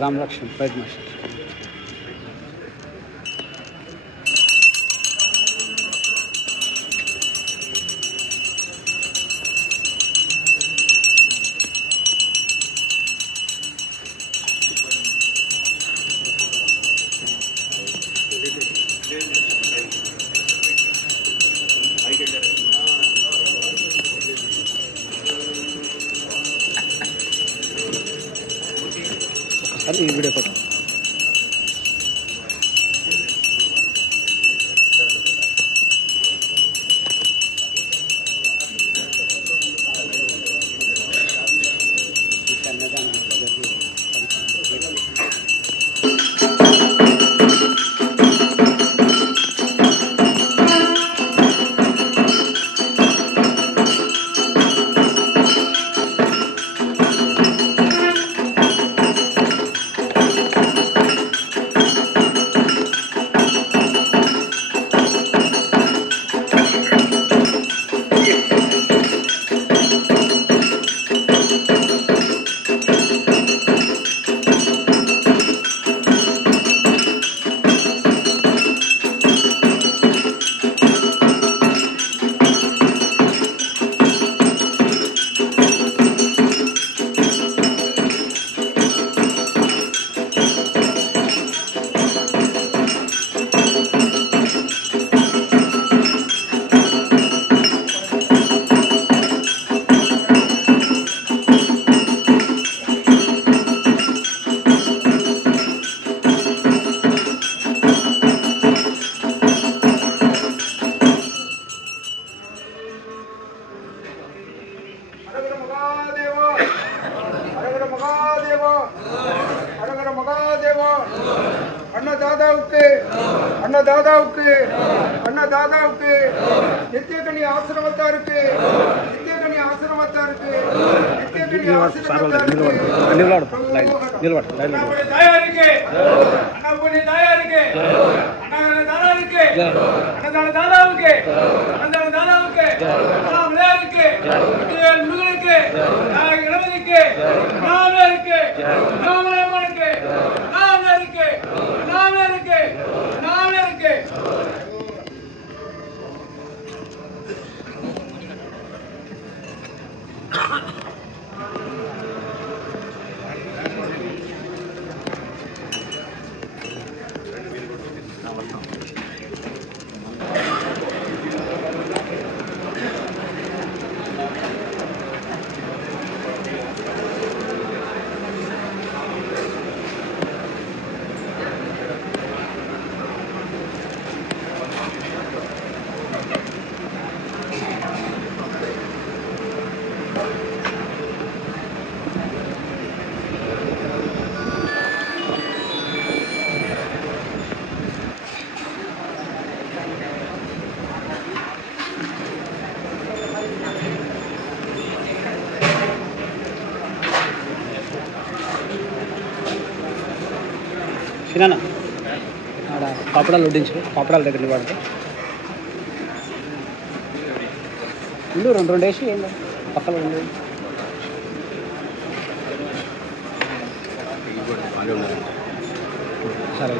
Ram Lakshman fight master अरे video पट अन्नदाताவுக்கு நித்தியகனி ஆசிரமத்தாருக்கு நித்தியகனி ஆசிரமத்தாருக்கு நித்தியகனி ஆசிரமத்தாருக்கு நிலவாடு தாயாருக்கு அன்னபூர்ணி தாயாருக்கு அன்னதானருக்கு அன்னதானதாதாவுக்கு அன்னதானதாதாவுக்கு நாமலருக்கு முருகனுக்கு கணபதிக்கு நாமலருக்கு நாமலருக்கு நாமலருக்கு நாமலருக்கு நாமலருக்கு తినానా ఆడ పాపడాలు వడ్డించు పాపడాల దగ్గర నిలబడితే ఇల్లు రెండు వేసి ఏం పక్కన రెండు సరే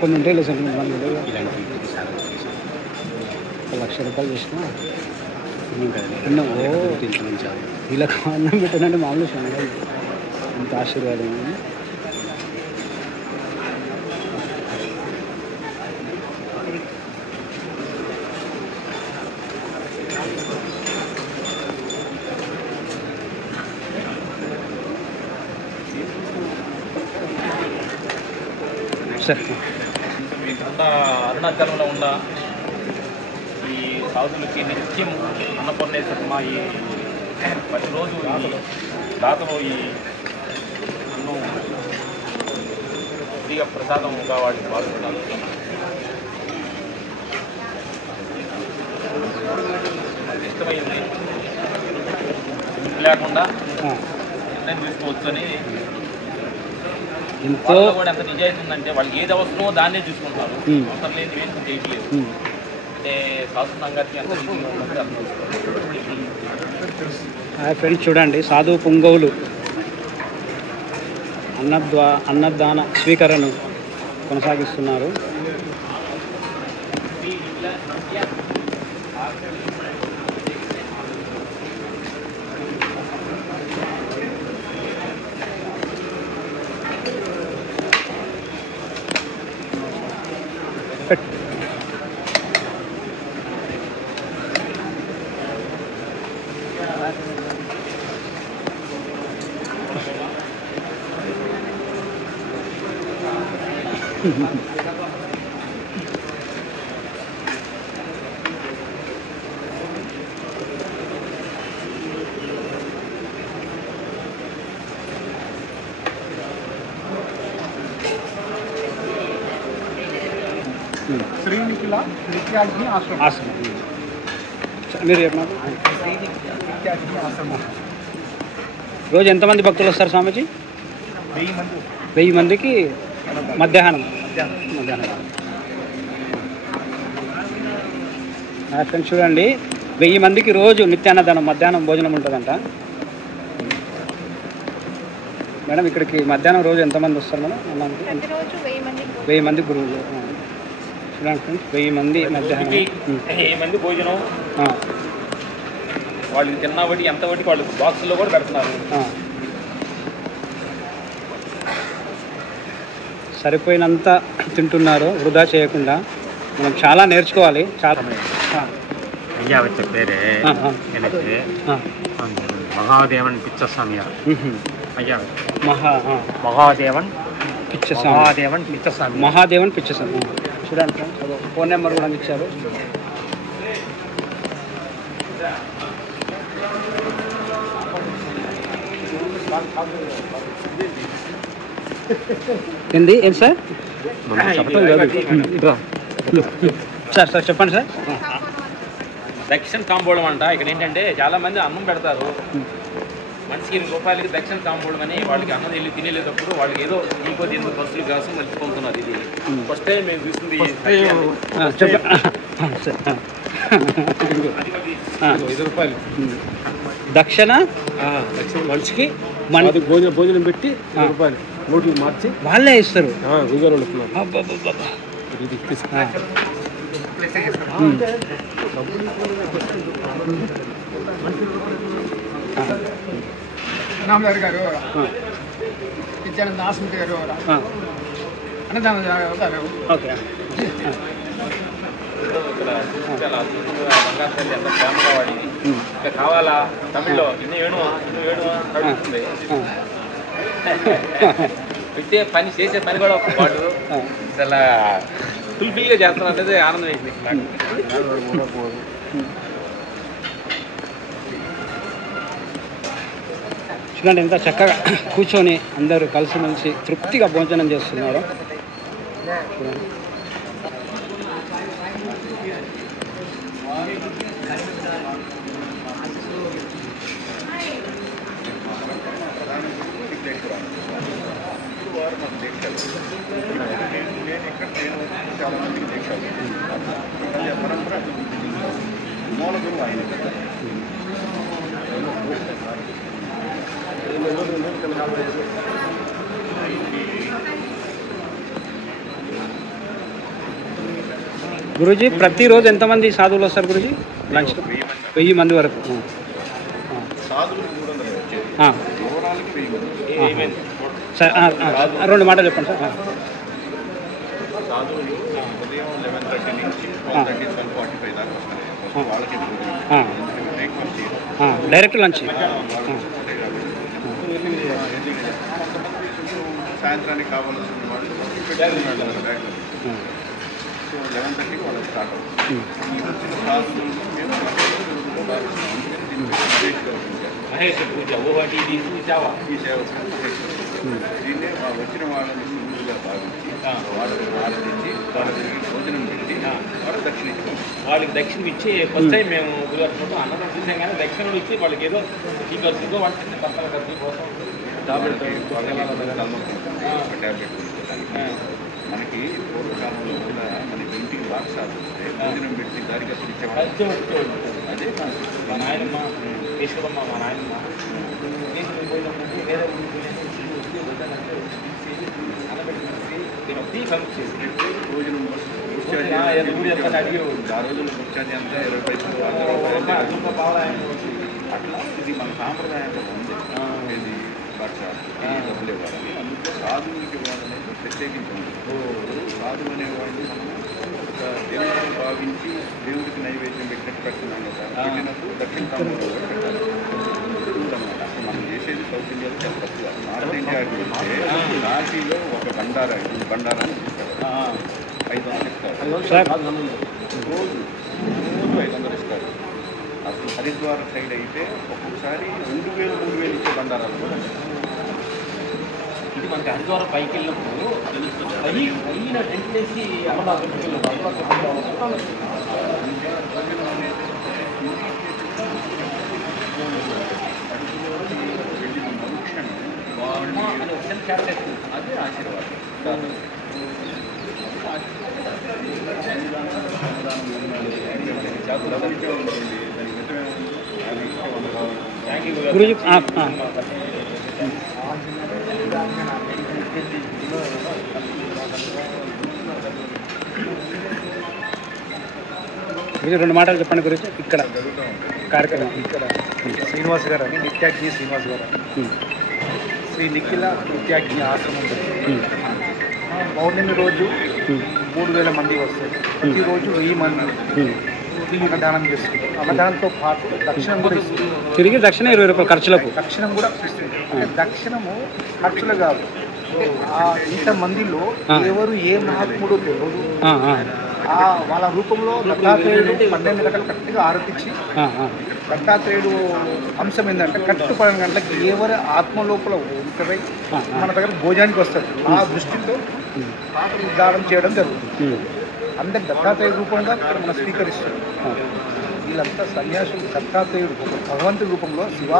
కొన్ని ఉంటాయి లేదు సెంటిమెంట్ మనకి ₹1,00,000 చేసినా విన్నాము వీళ్ళకి అన్నం పెట్టానంటే మామూలు విషయం ఇంత ఆశీర్వాదం అరుణాచలంలో ఉన్న ఈ సాధులకి నిత్యం అన్నపూర్ణేశ్వరమ్మ ఈ ప్రతిరోజు దాతలో ఈ అన్నం కొద్దిగా ప్రసాదంగా వాటిని వాడుతున్నారు. అది ఇష్టమైంది లేకుండా నిర్ణయం తీసుకోవచ్చని కూడా ఎంత నిజాయితీ ఉందంటే వాళ్ళకి ఏది అవసరమో దాన్నే చూసుకుంటారు. అవసరం లేని వేసి చేయట్లేదు. అంటే సాధు సంగతి ఎంత ఈజీగా ఉంటుంది అర్థం చేసుకోవాలి. హాయ్ ఫ్రెండ్స్, చూడండి సాధు పుంగవులు అన్నదాన స్వీకరణను కొనసాగిస్తున్నారు. శ్రీనిఖిల నిత్యాగ్ని ఆశ్రమం. ఆశ్రమం మీరు చెప్పినారు. నిత్యాగ్ని ఆశ్రమం. రోజు ఎంతమంది భక్తులు వస్తారు స్వామీజీ? 1000 మంది. 1000 మందికి మధ్యాహ్నం. ఫ్రెండ్స్ చూడండి, 1000 మందికి రోజు నిత్యాన్నదానం మధ్యాహ్నం భోజనం ఉంటుందంట. మేడం ఇక్కడికి మధ్యాహ్నం రోజు ఎంతమంది వస్తారు మేడం? అన్నానికి 1000 మంది గురువులు. చూడండి ఫ్రెండ్స్, 1000 మంది మధ్యాహ్నం. 1000 మంది భోజనం వాళ్ళకి తిన్న వడ్డీ ఎంత వడ్డీ వాళ్ళు బాక్సుల్లో కూడా పెడుతున్నారు. సరిపోయినంత తింటున్నారు, వృధా చేయకుండా. మనం చాలా నేర్చుకోవాలి. చాలా ஐயா வச்ச பேர் எனக்கு மகாதேவன் பிச்சசாமியார். ஐயா మహాదేవన్ పిచ్చస్వామి. మహాదేవన్ పిచ్చస్వామి. చూడండి ఫ్రెండ్స్, ఫోన్ నెంబర్ కూడా ఇచ్చారు. ఏంది ఏంటి సార్? చెప్పండి సార్ చెప్పండి సార్. దక్షిణ కాంబోళం అంట. ఇక్కడ ఏంటంటే చాలా మంది అన్నం పెడతారు, మనిషికి 20 రూపాయలకి దక్షిణ కాంబోళం అని. వాళ్ళకి అన్నం వెళ్ళి తినేటప్పుడు వాళ్ళకి ఏదో ఇంకోటి ఎందుకు బస్సులు కోసం మర్చిపోతున్నారు. ఇది ఫస్ట్ టైం మేము చూస్తుంది. 5 రూపాయలు దక్షిణ మనిషికి భోజనం పెట్టి 5 రూపాయలు నోట్లు మార్చి వాళ్ళే ఇస్తారు. నామదారి గారు, నిత్యానంద ఆశ్రమతి గారు, అన్నదాన గారు. ఓకే. ఇక్కడ చాలా అద్భుతంగా బంగారు తల్లి ఎంత ప్రేమగా వాడింది. ఇంకా కావాలా తమిళ్లో ఇన్ని వేణువా నడుస్తుంది. అయితే పని చేసే పని కూడా ఒక పాటు చాలా ఫుల్ఫిల్గా చేస్తున్నట్లయితే ఆనందం వేసింది. చూడండి ఎంత చక్కగా కూర్చొని అందరూ కలిసిమెలిసి తృప్తిగా భోజనం చేస్తున్నారు. చూడండి. గురూజీ ప్రతిరోజు ఎంతమంది సాధువులు వస్తారు గురూజీ? లంచ్ 1000 మంది వరకు. సార్ 2 మాటలు చెప్పండి సార్. సాధువులు ఉదయం 11:30 నుంచి 12:30, 12:45 దాకా వస్తారు. వాళ్ళకి డైరెక్ట్ లంచ్. సాయంత్రానికి కావాల్సిన వాళ్ళు సో 11:30కి వాళ్ళకి స్టార్ట్ అవుతుంది. మహేష్ పూజ ఈ సేవ దీన్నే వచ్చిన వాళ్ళని ముందుగా భావించి వాళ్ళకి ఆరాధించి వాళ్ళకి భోజనం పెట్టి వాళ్ళకి దక్షిణ ఇచ్చి వాళ్ళకి దక్షిణ ఇచ్చి ఫస్ట్ టైం మేము గురువారం అన్నదానం చూసాం కానీ దక్షిణలు ఇచ్చి వాళ్ళకి ఏదో ఈ ఖర్చుతో వాళ్ళకి భర్తల ఖర్చు కోసం టాబ్లెట్ ట్యాబ్లెట్ మనకి పూర్వకాలంలో కూడా మనకి ఇంటికి బాక్సాలు వస్తే భోజనం పెట్టి దానికి అసలు ఇచ్చేవాళ్ళు. అదే మా నాయనమ్మ కేశవమ్మ మా నాయనమ్మ కేశవం పోయినప్పుడు వేరే టీ కమిట్ భోజనం ఊరి అంతా అడిగేవాడు ఆ రోజుల్లో వచ్చేది అంతా 20 పైసలు 100 రూపాయలు అట్లా ఇది మన సాంప్రదాయంలో ఉంది. ఇది భక్షాలు డబ్బులు ఇవ్వాలని అందులో సాధువులకి ఇవ్వాలనేది ప్రత్యేకించి ఉంది. సాధువు అనేవాళ్ళు ఒక దేవుడిని భావించి దేవుడికి నైవేద్యం పెట్టినట్టు పెడుతున్నాం కదా, పెట్టినప్పుడు దక్షిణ తాంబూలంలో కూడా పెట్టాలి అనమాట. అసలు మనం చేసేది సౌత్ ఇండియాలో చాలా తక్కువ. నార్త్ ఇండియాకి వెళ్తే కాశీలో ఒక బండారాన్ని ఇస్తారు, 500 ఇస్తారు, రోజు 500 ఇస్తారు. అసలు హరిద్వార సైడ్ అయితే ఒక్కొక్కసారి 2000 3000 ఇచ్చే బండారాలు కూడా. ఇది మనకి హరిద్వారం పైకి వెళ్ళినప్పుడు పైన టెంట్ వేసి అమర్నాథ్ అదే ఆశీర్వాదం. గురుజీ గురుజీ 2 మాటలు చెప్పండి గురించి. ఇక్కడ కార్యక్రమం ఇక్కడ శ్రీనివాస్ గారు అని నిత్యాగ్ని శ్రీనివాస్ గారు అని శ్రీ నిఖిల నిత్యాగ్ని ఆశ్రమం పౌర్ణమి రోజు 3000 మంది వస్తారు. ప్రతిరోజు 1000 మంది అన్నదానం చేస్తుంది. అన్నదానంతో పాటు దక్షిణం కూడా ఇస్తుంది. తిరిగి దక్షిణ 20 రూపాయలు ఖర్చులకు. దక్షిణం కూడా ఇస్తుంది. అంటే దక్షిణము ఖర్చులు కాదు. ఇంతమందిలో ఎవరు ఏ మహాత్ముడు తెలియదు. వాళ్ళ రూపంలో దత్తాత్రేయుడు 12 గంటలు కరెక్ట్గా ఆరతిచ్చి, దత్తాత్రేయుడు అంశం ఏంటంటే కరెక్ట్ 12 గంటలకి ఎవరి ఆత్మ లోపల ఉంటరై మన దగ్గర భోజనానికి వస్తారు. ఆ దృష్టితో దానం చేయడం జరుగుతుంది. అందరి దత్తాత్రేయుడు రూపంగా ఇక్కడ మనం స్వీకరిస్తారు. వీళ్ళంతా సన్యాసులు. దత్తాత్రేయుడు భగవంతుడి రూపంలో, శివ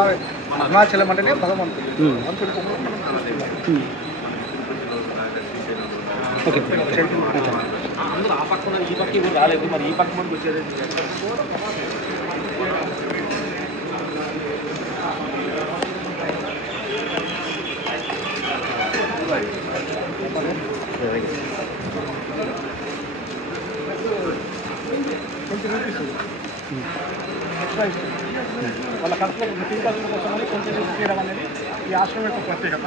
అరుణాచలం అంటేనే భగవంతుడు. భగవంతుడి రూపంలో మనం చూస్తున్నాం. అందరూ ఆ పక్కన ఈ పక్క కూడా రాలేదు, మరి ఈ పక్క మనకు వచ్చేది వాళ్ళ ఖర్చులకు కోసం కొంచెం చేయడం అనేది ఈ ఆశ్రమం యొక్క ప్రత్యేకత.